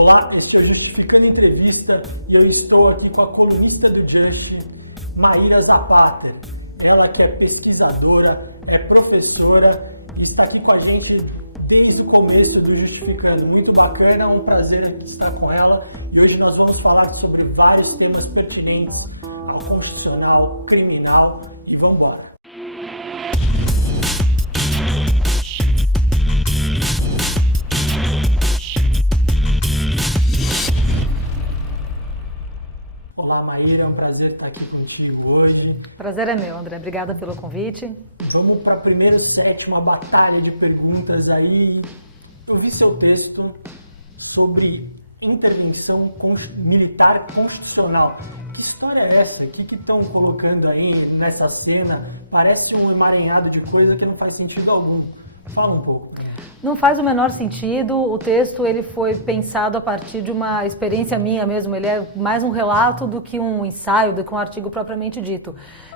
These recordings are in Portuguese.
Olá, este é o Justificando Entrevista e eu estou aqui com a colunista do Just, Maíra Zapata. Ela que é pesquisadora, é professora e está aqui com a gente desde o começo do Justificando. Muito bacana, é um prazer estar com ela e hoje nós vamos falar sobre vários temas pertinentes ao constitucional, criminal e vamos embora. Olá, Maíra, é um prazer estar aqui contigo hoje. Prazer é meu, André. Obrigada pelo convite. Vamos para a primeira set, uma batalha de perguntas aí. Eu vi seu texto sobre intervenção militar constitucional. Que história é essa? O que estão colocando aí nessa cena? Parece um emaranhado de coisa que não faz sentido algum. Fala um pouco. Não faz o menor sentido, o texto ele foi pensado a partir de uma experiência minha mesmo, ele é mais um relato do que um ensaio, do que um artigo propriamente dito.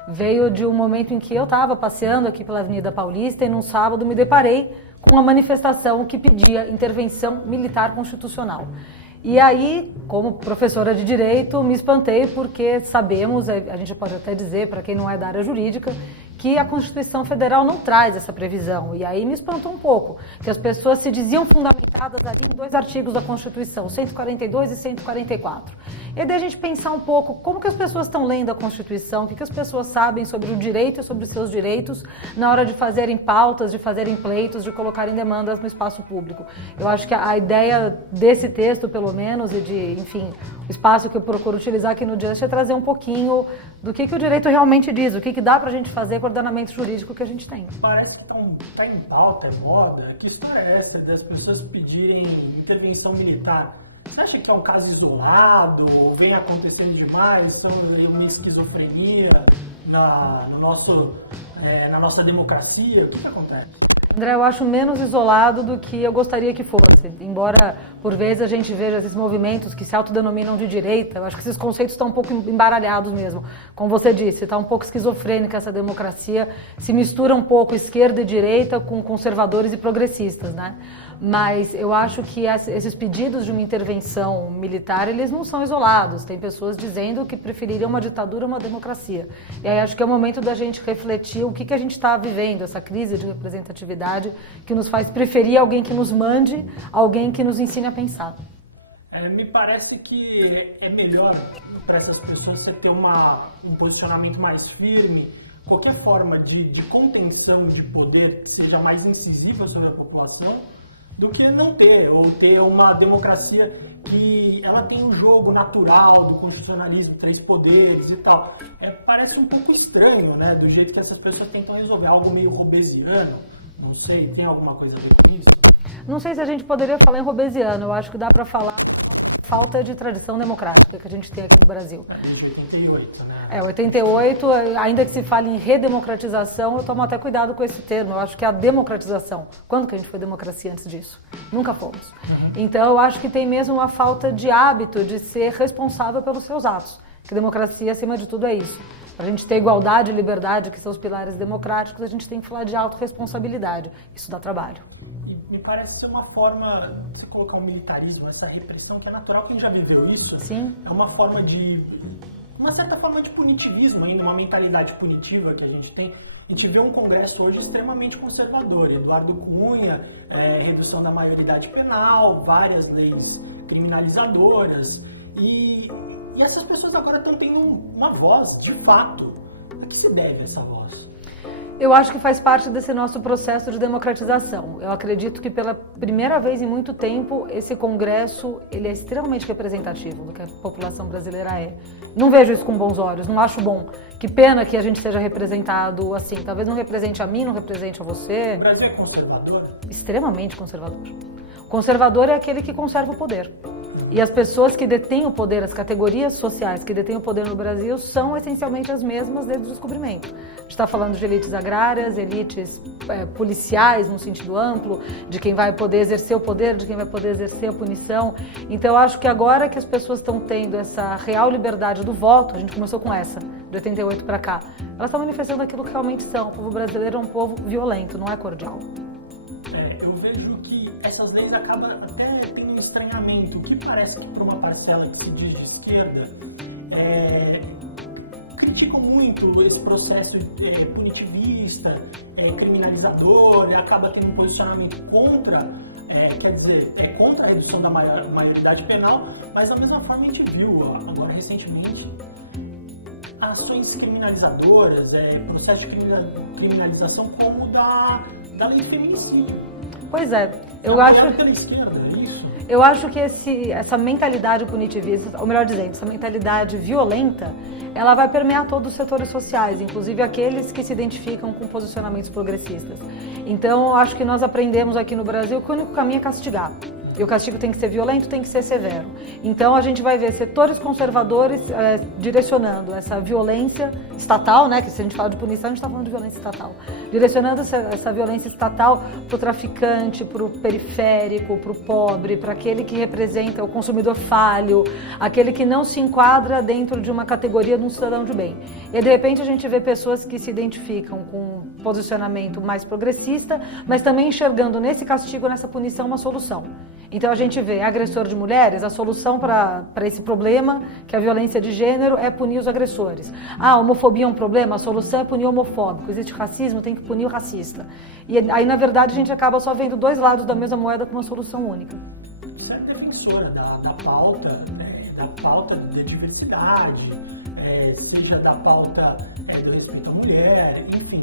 Veio de um momento em que eu estava passeando aqui pela Avenida Paulista e num sábado me deparei com uma manifestação que pedia intervenção militar constitucional. E aí, como professora de Direito, me espantei porque sabemos, a gente pode até dizer, para quem não é da área jurídica, que a Constituição Federal não traz essa previsão. E aí me espantou um pouco, que as pessoas se diziam fundamentadas ali em dois artigos da Constituição, 142 e 144. E daí a gente pensar um pouco como que as pessoas estão lendo a Constituição, o que as pessoas sabem sobre o direito e sobre os seus direitos na hora de fazerem pautas, de fazerem pleitos, de colocarem demandas no espaço público. Eu acho que a ideia desse texto, pelo menos, e de, enfim, o espaço que eu procuro utilizar aqui no Just é trazer um pouquinho do que o direito realmente diz, o que dá pra gente fazer com o ordenamento jurídico que a gente tem. Parece que tá em pauta, é moda. Que história é essa das pessoas pedirem intervenção militar? Você acha que é um caso isolado, ou vem acontecendo demais, são uma esquizofrenia na nossa democracia? O que acontece? André, eu acho menos isolado do que eu gostaria que fosse. Embora, por vezes, a gente veja esses movimentos que se autodenominam de direita, eu acho que esses conceitos estão um pouco embaralhados mesmo. Como você disse, está um pouco esquizofrênica essa democracia, se mistura um pouco esquerda e direita com conservadores e progressistas, né? Mas eu acho que esses pedidos de uma intervenção militar, eles não são isolados. Tem pessoas dizendo que prefeririam uma ditadura a uma democracia. E aí acho que é o momento da gente refletir o que a gente está vivendo, essa crise de representatividade que nos faz preferir alguém que nos mande, alguém que nos ensine a pensar. Me parece que é melhor para essas pessoas você ter um posicionamento mais firme, qualquer forma de contenção de poder que seja mais incisiva sobre a população, do que não ter, ou ter uma democracia que ela tem um jogo natural do constitucionalismo, 3 poderes e tal. Parece um pouco estranho, né, do jeito que essas pessoas tentam resolver, algo meio robesiano, não sei, tem alguma coisa a ver com isso? Não sei se a gente poderia falar em robesiano, eu acho que dá para falar falta de tradição democrática que a gente tem aqui no Brasil. Desde 88, né? 88, ainda que se fale em redemocratização, eu tomo até cuidado com esse termo, eu acho que é a democratização. Quando que a gente foi democracia antes disso? Nunca fomos. Então eu acho que tem mesmo uma falta de hábito de ser responsável pelos seus atos, que democracia acima de tudo é isso. Para a gente ter igualdade e liberdade, que são os pilares democráticos, a gente tem que falar de autorresponsabilidade. Isso dá trabalho. E me parece ser uma forma de você colocar um militarismo, essa repressão que é natural, quem já viveu isso. Sim. É uma forma uma certa forma de punitivismo ainda, uma mentalidade punitiva que a gente tem. A gente vê um Congresso hoje extremamente conservador. Eduardo Cunha, redução da maioridade penal, várias leis criminalizadoras. E essas pessoas agora estão tendo uma voz, de fato. A que se deve essa voz? Eu acho que faz parte desse nosso processo de democratização. Eu acredito que pela primeira vez em muito tempo, esse Congresso ele é extremamente representativo do que a população brasileira é. Não vejo isso com bons olhos, não acho bom. Que pena que a gente seja representado assim. Talvez não represente a mim, não represente a você. O Brasil é conservador? Extremamente conservador. Conservador é aquele que conserva o poder. E as pessoas que detêm o poder, as categorias sociais que detêm o poder no Brasil são essencialmente as mesmas desde o descobrimento. A gente está falando de elites agrárias, elites policiais no sentido amplo, de quem vai poder exercer o poder, de quem vai poder exercer a punição. Então eu acho que agora que as pessoas estão tendo essa real liberdade do voto, a gente começou com essa, de 88 para cá, elas estão manifestando aquilo que realmente são. O povo brasileiro é um povo violento, não é cordial. Eu vejo que essas leis acabam até tendo estranhamento, que parece que para uma parcela que se diz de esquerda, criticam muito esse processo punitivista, criminalizador, e acaba tendo um posicionamento contra, contra a redução da maioridade penal, mas da mesma forma a gente viu agora recentemente ações criminalizadoras, processo de criminalização como da lei de feminicídio. Pois é, eu acho... pela esquerda, isso? Eu acho que essa mentalidade punitivista, ou melhor dizendo, essa mentalidade violenta, ela vai permear todos os setores sociais, inclusive aqueles que se identificam com posicionamentos progressistas. Então, eu acho que nós aprendemos aqui no Brasil que o único caminho é castigar. E o castigo tem que ser violento, tem que ser severo. Então, a gente vai ver setores conservadores direcionando essa violência estatal, né? Que se a gente fala de punição, a gente está falando de violência estatal. Direcionando essa violência estatal para o traficante, para o periférico, para o pobre, para aquele que representa o consumidor falho, aquele que não se enquadra dentro de uma categoria de um cidadão de bem. E, de repente, a gente vê pessoas que se identificam com um posicionamento mais progressista, mas também enxergando nesse castigo, nessa punição, uma solução. Então a gente vê agressor de mulheres, a solução para esse problema, que é a violência de gênero, é punir os agressores. A homofobia é um problema, a solução é punir o homofóbico. Existe racismo, tem que punir o racista. E aí, na verdade, a gente acaba só vendo dois lados da mesma moeda com uma solução única. Você é defensora da pauta da diversidade, seja da pauta do respeito à mulher, enfim.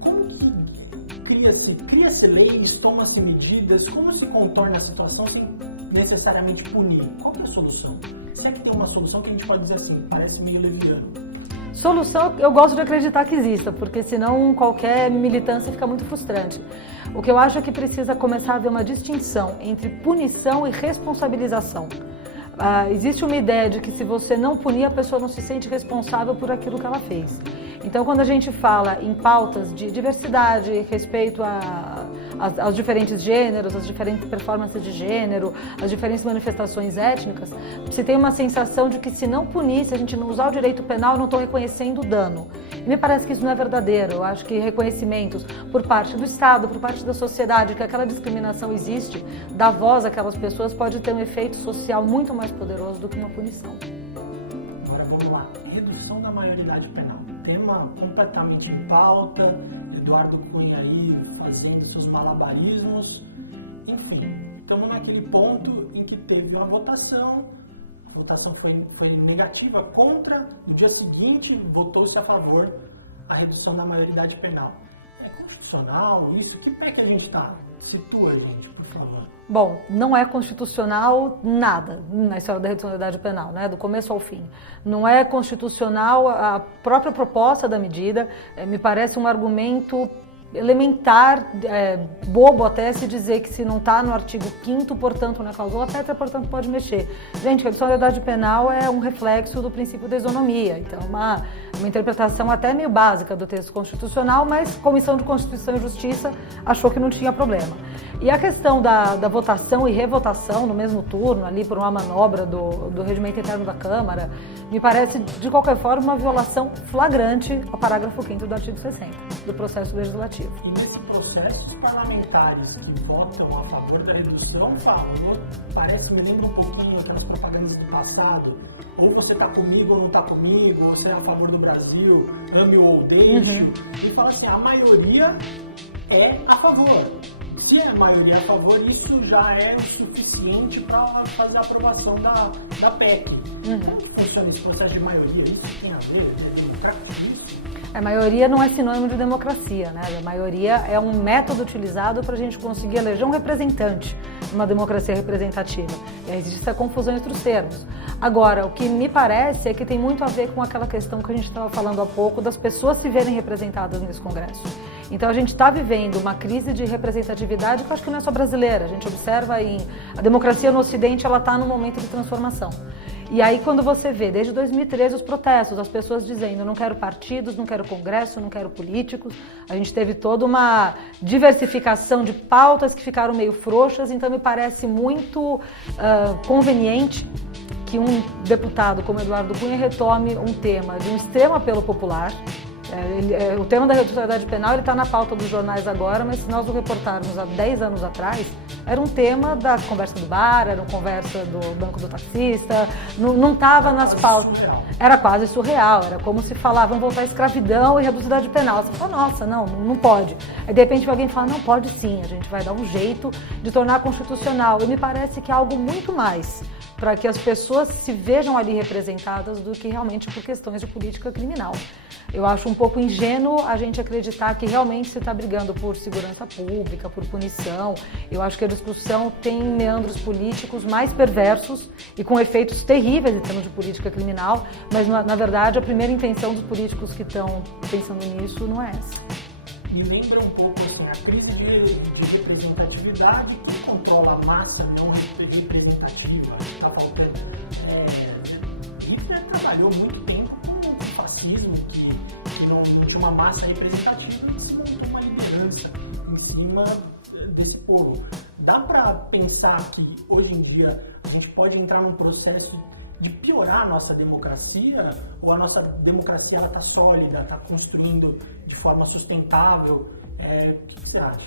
Como que cria-se leis, toma-se medidas, como se contorna a situação sem necessariamente punir? Qual que é a solução? Se é que tem uma solução que a gente pode dizer assim, parece meio leviano. Solução, eu gosto de acreditar que exista, porque senão qualquer militância fica muito frustrante. O que eu acho é que precisa começar a haver uma distinção entre punição e responsabilização. Existe uma ideia de que se você não punir, a pessoa não se sente responsável por aquilo que ela fez. Então, quando a gente fala em pautas de diversidade, respeito aos diferentes gêneros, às diferentes performances de gênero, às diferentes manifestações étnicas, se tem uma sensação de que se não punir, se a gente não usar o direito penal, eu não estou reconhecendo o dano. E me parece que isso não é verdadeiro. Eu acho que reconhecimentos por parte do Estado, por parte da sociedade, que aquela discriminação existe, dar voz àquelas pessoas pode ter um efeito social muito mais poderoso do que uma punição. Agora vamos lá. Redução da maioridade penal. Tema completamente em pauta, Eduardo Cunha aí fazendo seus malabarismos, enfim, estamos naquele ponto em que teve uma votação, a votação foi negativa contra, no dia seguinte votou-se a favor a redução da maioridade penal. É constitucional isso? Que pé que a gente está? Situa a gente, por favor. Bom, não é constitucional nada na história da redução da idade penal, né? Do começo ao fim. Não é constitucional a própria proposta da medida, me parece um argumento elementar, bobo até se dizer que se não está no artigo 5º, portanto na cláusula pétrea, portanto pode mexer. Gente, a redução da idade penal é um reflexo do princípio da isonomia, então uma interpretação até meio básica do texto constitucional, mas a Comissão de Constituição e Justiça achou que não tinha problema. E a questão da votação e revotação no mesmo turno, ali por uma manobra do regimento interno da Câmara, me parece, de qualquer forma, uma violação flagrante ao parágrafo 5º do artigo 60 do processo legislativo. E nesse processo, os parlamentares que votam a favor da redução, me lembra um pouquinho aquelas propagandas do passado, ou você está comigo ou não está comigo, ou você é a favor do Brasil, ame ou odeie, e fala assim, a maioria é a favor. Se é a maioria a favor, isso já é o suficiente para fazer a aprovação da PEC. Como que funciona esse processo de maioria? Isso tem a ver? É democrático? A maioria não é sinônimo de democracia, né? A maioria é um método utilizado para a gente conseguir eleger um representante numa democracia representativa. E aí existe essa confusão entre os termos. Agora, o que me parece é que tem muito a ver com aquela questão que a gente estava falando há pouco, das pessoas se verem representadas nesse Congresso. Então a gente está vivendo uma crise de representatividade que eu acho que não é só brasileira. A gente observa a democracia no Ocidente, ela está num momento de transformação. E aí quando você vê, desde 2013, os protestos, as pessoas dizendo não quero partidos, não quero congresso, não quero políticos, a gente teve toda uma diversificação de pautas que ficaram meio frouxas, então me parece muito conveniente que um deputado como Eduardo Cunha retome um tema de um extremo apelo popular. O tema da redução da idade penal está na pauta dos jornais agora, mas se nós o reportarmos há 10 anos atrás, Era um tema da conversa do bar, era uma conversa do banco do taxista, não estava nas pautas. Era quase surreal, era como se falar, vamos voltar à escravidão e reduzir a idade penal. Você fala, nossa, não pode. Aí de repente alguém fala, não, pode sim, a gente vai dar um jeito de tornar constitucional. E me parece que é algo muito mais para que as pessoas se vejam ali representadas do que realmente por questões de política criminal. Eu acho um pouco ingênuo a gente acreditar que realmente se está brigando por segurança pública, por punição. Eu acho que a discussão tem meandros políticos mais perversos e com efeitos terríveis em termos de política criminal, mas na verdade a primeira intenção dos políticos que estão pensando nisso não é essa. E lembra um pouco assim, a crise de representatividade, quem controla a massa não representativa, está faltando. Hitler trabalhou muito tempo com o fascismo, que não tinha uma massa representativa, e se montou uma liderança em cima desse povo. Dá para pensar que hoje em dia a gente pode entrar num processo de piorar a nossa democracia, ou a nossa democracia está sólida, está construindo de forma sustentável? O que você acha?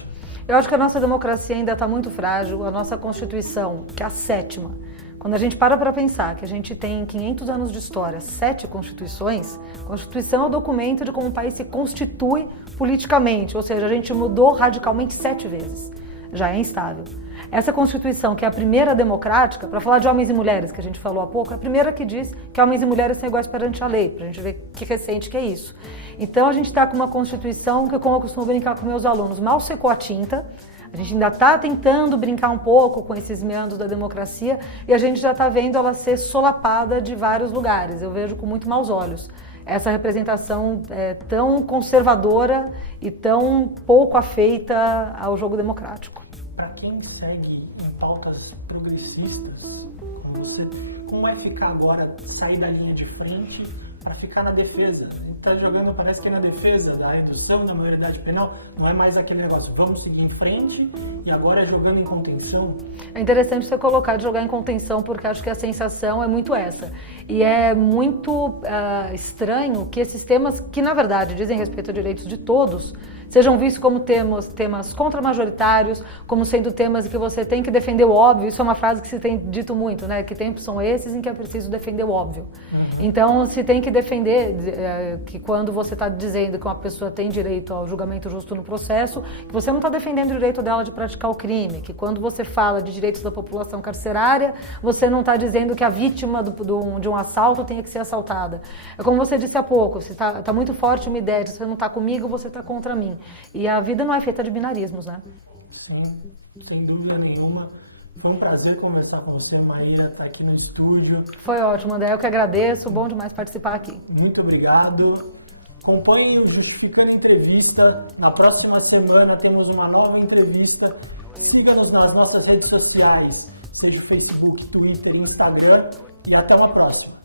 Eu acho que a nossa democracia ainda está muito frágil, a nossa Constituição, que é a 7ª, quando a gente para pensar que a gente tem 500 anos de história, 7 constituições, Constituição é o documento de como o país se constitui politicamente, ou seja, a gente mudou radicalmente 7 vezes, já é instável. Essa Constituição, que é a primeira democrática, para falar de homens e mulheres, que a gente falou há pouco, é a primeira que diz que homens e mulheres são iguais perante a lei, para a gente ver que recente que é isso. Então a gente está com uma Constituição que, como eu costumo brincar com meus alunos, mal secou a tinta, a gente ainda está tentando brincar um pouco com esses meandros da democracia e a gente já está vendo ela ser solapada de vários lugares. Eu vejo com muito maus olhos essa representação tão conservadora e tão pouco afeita ao jogo democrático. Para quem segue em pautas progressistas, como é ficar agora, sair da linha de frente para ficar na defesa? A gente está jogando, parece que é na defesa da redução da maioridade penal, não é mais aquele negócio, vamos seguir em frente e agora é jogando em contenção. É interessante você colocar de jogar em contenção, porque acho que a sensação é muito essa. E é muito estranho que esses temas, que na verdade dizem respeito a direitos de todos, sejam vistos como temas contra-majoritários, como sendo temas em que você tem que defender o óbvio. Isso é uma frase que se tem dito muito, né? Que tempos são esses em que é preciso defender o óbvio. Então, se tem que defender que quando você está dizendo que uma pessoa tem direito ao julgamento justo no processo, que você não está defendendo o direito dela de praticar o crime, que quando você fala de direitos da população carcerária, você não está dizendo que a vítima de um assalto tenha que ser assaltada. É como você disse há pouco, está muito forte uma ideia de se você não está comigo, você está contra mim. E a vida não é feita de binarismos, né? Sim, sem dúvida nenhuma. Foi um prazer conversar com você, Maíra, estar aqui no estúdio. Foi ótimo, André. Eu que agradeço. Bom demais participar aqui. Muito obrigado. Acompanhe o Justificando Entrevista. Na próxima semana temos uma nova entrevista. Siga-nos nas nossas redes sociais, seja Facebook, Twitter e Instagram. E até uma próxima.